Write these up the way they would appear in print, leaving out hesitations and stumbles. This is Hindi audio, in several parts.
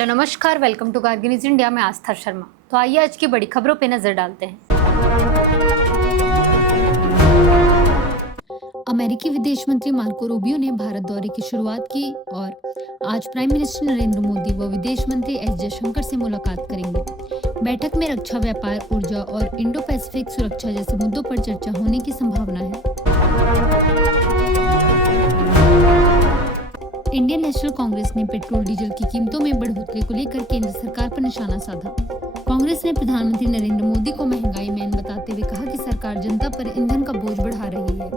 हेलो नमस्कार, welcome to Kargil news India में आस्था शर्मा। तो आइए आज की बड़ी खबरों पे नजर डालते हैं। अमेरिकी विदेश मंत्री मार्को रूबियो ने भारत दौरे की शुरुआत की और आज प्राइम मिनिस्टर नरेंद्र मोदी व विदेश मंत्री एस जयशंकर से मुलाकात करेंगे। बैठक में रक्षा, व्यापार, ऊर्जा और इंडो पैसिफिक सुरक्षा जैसे मुद्दों पर चर्चा होने की संभावना है। इंडियन नेशनल कांग्रेस ने पेट्रोल डीजल की कीमतों में बढ़ोतरी को लेकर केंद्र सरकार पर निशाना साधा। कांग्रेस ने प्रधानमंत्री नरेंद्र मोदी को महंगाई मैन बताते हुए कहा कि सरकार जनता पर ईंधन का बोझ बढ़ा रही है।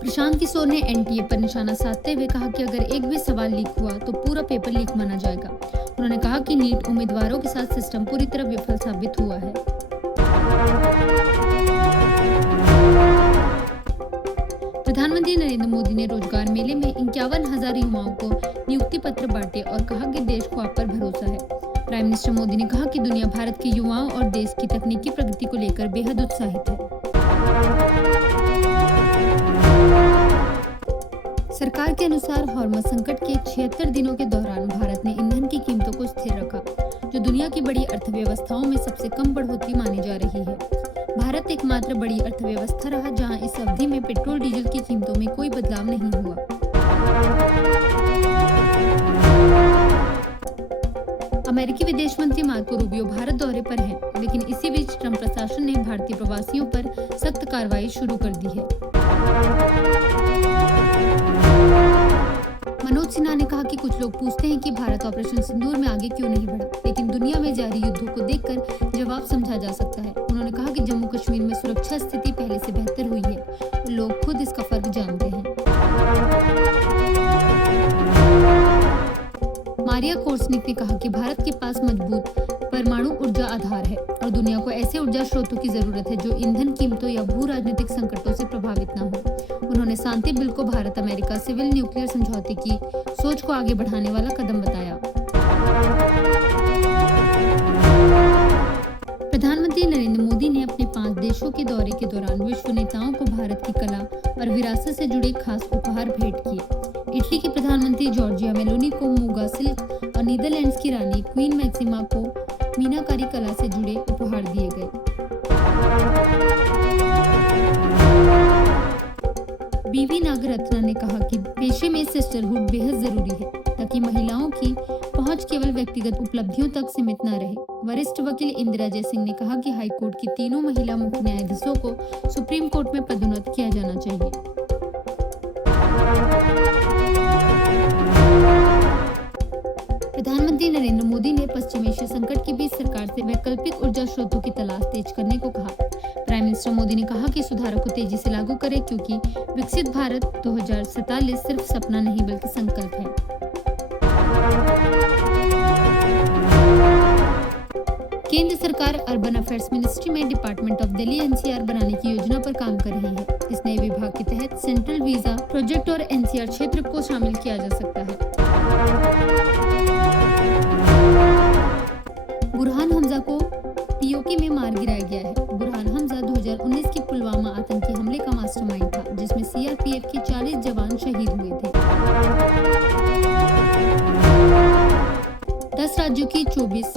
प्रशांत किशोर ने एनटीए पर निशाना साधते हुए कहा कि अगर एक भी सवाल लीक हुआ तो पूरा पेपर लीक माना जाएगा। उन्होंने कहा कि नीट उम्मीदवारों के साथ सिस्टम पूरी तरह विफल साबित हुआ है। प्रधानमंत्री नरेंद्र मोदी ने रोजगार मेले में 51,000 युवाओं को नियुक्ति पत्र बांटे और कहा कि देश को आप पर भरोसा है। प्राइम मिनिस्टर मोदी ने कहा कि दुनिया भारत के युवाओं और देश की तकनीकी प्रगति को लेकर बेहद उत्साहित है। सरकार के अनुसार हॉर्मज संकट के 76 दिनों के दौरान भारत ने ईंधन की कीमतों को स्थिर रखा, जो दुनिया की बड़ी अर्थव्यवस्थाओं में सबसे कम बढ़ोतरी मानी जा रही है। भारत एकमात्र बड़ी अर्थव्यवस्था रहा जहां इस अवधि में पेट्रोल डीजल की कीमतों में कोई बदलाव नहीं हुआ। अमेरिकी विदेश मंत्री मार्को रूबियो भारत दौरे पर हैं, लेकिन इसी बीच ट्रंप प्रशासन ने भारतीय प्रवासियों पर सख्त कार्रवाई शुरू कर दी है। मनोज सिन्हा ने कहा कि कुछ लोग पूछते हैं कि भारत ऑपरेशन सिंदूर में आगे क्यों नहीं बढ़ा, लेकिन दुनिया में जारी युद्धों को देखकर जवाब समझा जा सकता है। उन्होंने कहा कि जम्मू कश्मीर में सुरक्षा स्थिति पहले से बेहतर हुई है, लोग खुद इसका फर्क जानते हैं। मारिया कोर्सनिक ने कहा कि भारत के पास मजबूत परमाणु ऊर्जा आधार है और दुनिया को ऐसे ऊर्जा स्रोतों की जरूरत है जो ईंधन कीमतों या भू राजनीतिक संकटों से प्रभावित न हो। उन्होंने शांति बिल को भारत अमेरिका सिविल न्यूक्लियर समझौते की सोच को आगे बढ़ाने वाला कदम बताया। प्रधानमंत्री नरेंद्र मोदी ने अपने 5 देशों के दौरे के दौरान विश्व नेताओं को भारत की कला और विरासत से जुड़े खास उपहार भेंट किए। इटली की प्रधानमंत्री जॉर्जिया मेलोनी को मूगा सिल्क और नीदरलैंड्स की रानी क्वीन मैक्सिमा को मीनाकारी कला से जुड़े उपहार दिए गए। बीवी नागरत्ना ने कहा कि पेशे में सिस्टरहुड बेहद जरूरी है ताकि महिलाओं की पहुंच केवल व्यक्तिगत उपलब्धियों तक सीमित न रहे। वरिष्ठ वकील इंदिरा जयसिंह ने कहा कि हाईकोर्ट की 3 महिला मुख्य न्यायाधीशों को सुप्रीम कोर्ट में पदोन्नत किया जाना चाहिए। प्रधानमंत्री नरेंद्र मोदी ने पश्चिम एशिया संकट के बीच सरकार से वैकल्पिक ऊर्जा स्रोतों की तलाश तेज करने को कहा। प्राइम मिनिस्टर मोदी ने कहा कि सुधारों को तेजी से लागू करें क्योंकि विकसित भारत 2047 सिर्फ सपना नहीं बल्कि संकल्प है। केंद्र सरकार अर्बन अफेयर्स मिनिस्ट्री में डिपार्टमेंट ऑफ दिल्ली एनसीआर बनाने की योजना पर काम कर रही है। इस नए विभाग के तहत सेंट्रल वीजा प्रोजेक्ट और एनसीआर क्षेत्र को शामिल किया जा सकता है। बुरहान हमजा को पीओके में मार गिराया गया है। बुरहान हमजा 2019 के पुलवामा आतंकी हमले का मास्टरमाइंड था, जिसमें सीआरपीएफ के 40 जवान शहीद हुए थे। 10 राज्यों की 24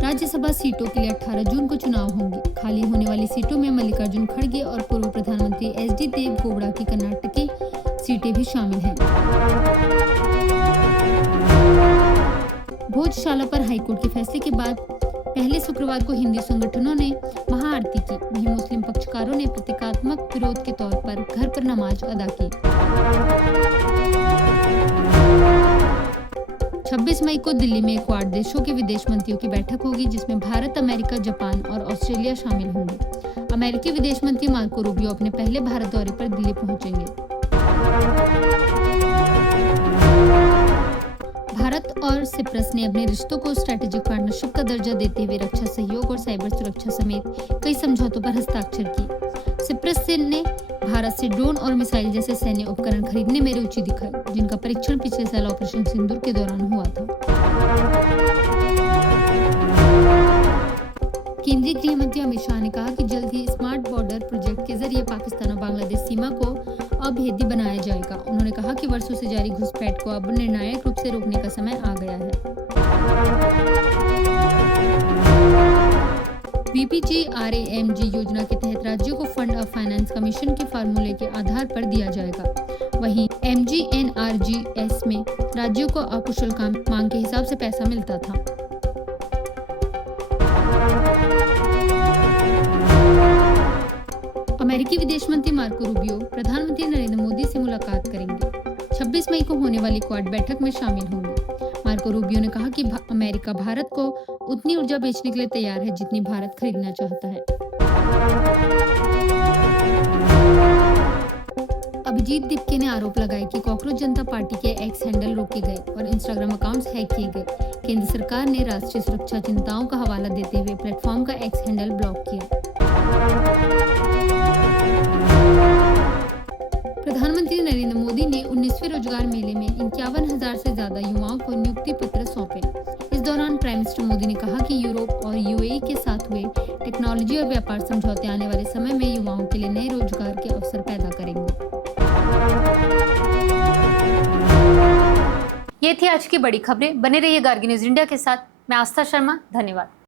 राज्यसभा सीटों के लिए 18 जून को चुनाव होंगे। खाली होने वाली सीटों में मल्लिकार्जुन खड़गे और पूर्व प्रधानमंत्री एचडी देव गौड़ा की कर्नाटक की सीटें भी शामिल हैं। भोजशाला पर हाईकोर्ट के फैसले के बाद पहले शुक्रवार को हिंदू संगठनों ने महाआरती की, वहीं मुस्लिम पक्षकारों ने प्रतीकात्मक विरोध के तौर पर घर पर नमाज अदा की। 26 मई को दिल्ली में क्वाड देशों के विदेश मंत्रियों की बैठक होगी, जिसमें भारत, अमेरिका, जापान और ऑस्ट्रेलिया शामिल होंगे। अमेरिकी विदेश मंत्री मार्को रूबियो अपने पहले भारत दौरे पर दिल्ली पहुंचेंगे। भारत और सिप्रस ने अपने रिश्तों को स्ट्रेटेजिक पार्टनरशिप का दर्जा देते हुए रक्षा सहयोग और साइबर सुरक्षा समेत कई समझौतों पर हस्ताक्षर किए। सिप्रस ने भारत से ड्रोन और मिसाइल जैसे सैन्य उपकरण खरीदने में रुचि दिखाई, जिनका परीक्षण पिछले साल ऑपरेशन सिंदूर के दौरान हुआ था। केंद्रीय गृह मंत्री अमित शाह ने कहा कि जल्द ही स्मार्ट बॉर्डर प्रोजेक्ट के जरिए पाकिस्तान और बांग्लादेश सीमा को अभेद्य बनाया जाएगा। उन्होंने कहा कि वर्षों से जारी घुसपैठ को अब निर्णायक रूप से रोकने का समय आ गया है। VPGRAMG योजना के तहत राज्यों को फंड ऑफ फाइनेंस कमीशन के फार्मूले के आधार पर दिया जाएगा। वहीं MGNRGS में राज्यों को अकुशल काम मांग के हिसाब से पैसा मिलता था। अमेरिकी विदेश मंत्री मार्को रूबियो प्रधानमंत्री नरेंद्र मोदी से मुलाकात करेंगे। 26 मई को होने वाली क्वाड बैठक में शामिल होंगे। मार्को रूबियो ने कहा कि अमेरिका भारत को उतनी ऊर्जा बेचने के लिए तैयार है जितनी भारत खरीदना चाहता है। अभिजीत दिपके ने आरोप लगाए कि कॉकरोच जनता पार्टी के एक्स हैंडल रोके गए और इंस्टाग्राम अकाउंट्स हैक किए गए। केंद्र सरकार ने राष्ट्रीय सुरक्षा चिंताओं का हवाला देते हुए प्लेटफॉर्म का एक्स हैंडल ब्लॉक किया। प्रधानमंत्री नरेंद्र मोदी ने 19वें रोजगार मेले में 51,000 से ज्यादा युवाओं को नियुक्ति पत्र सौंपे। इस दौरान प्राइम मिनिस्टर मोदी ने कहा कि यूरोप और UAE के साथ हुए टेक्नोलॉजी और व्यापार समझौते आने वाले समय में युवाओं के लिए नए रोजगार के अवसर पैदा करेंगे। ये थी आज की बड़ी खबरें। बने रहिए गार्गी न्यूज इंडिया के साथ। मैं आस्था शर्मा, धन्यवाद।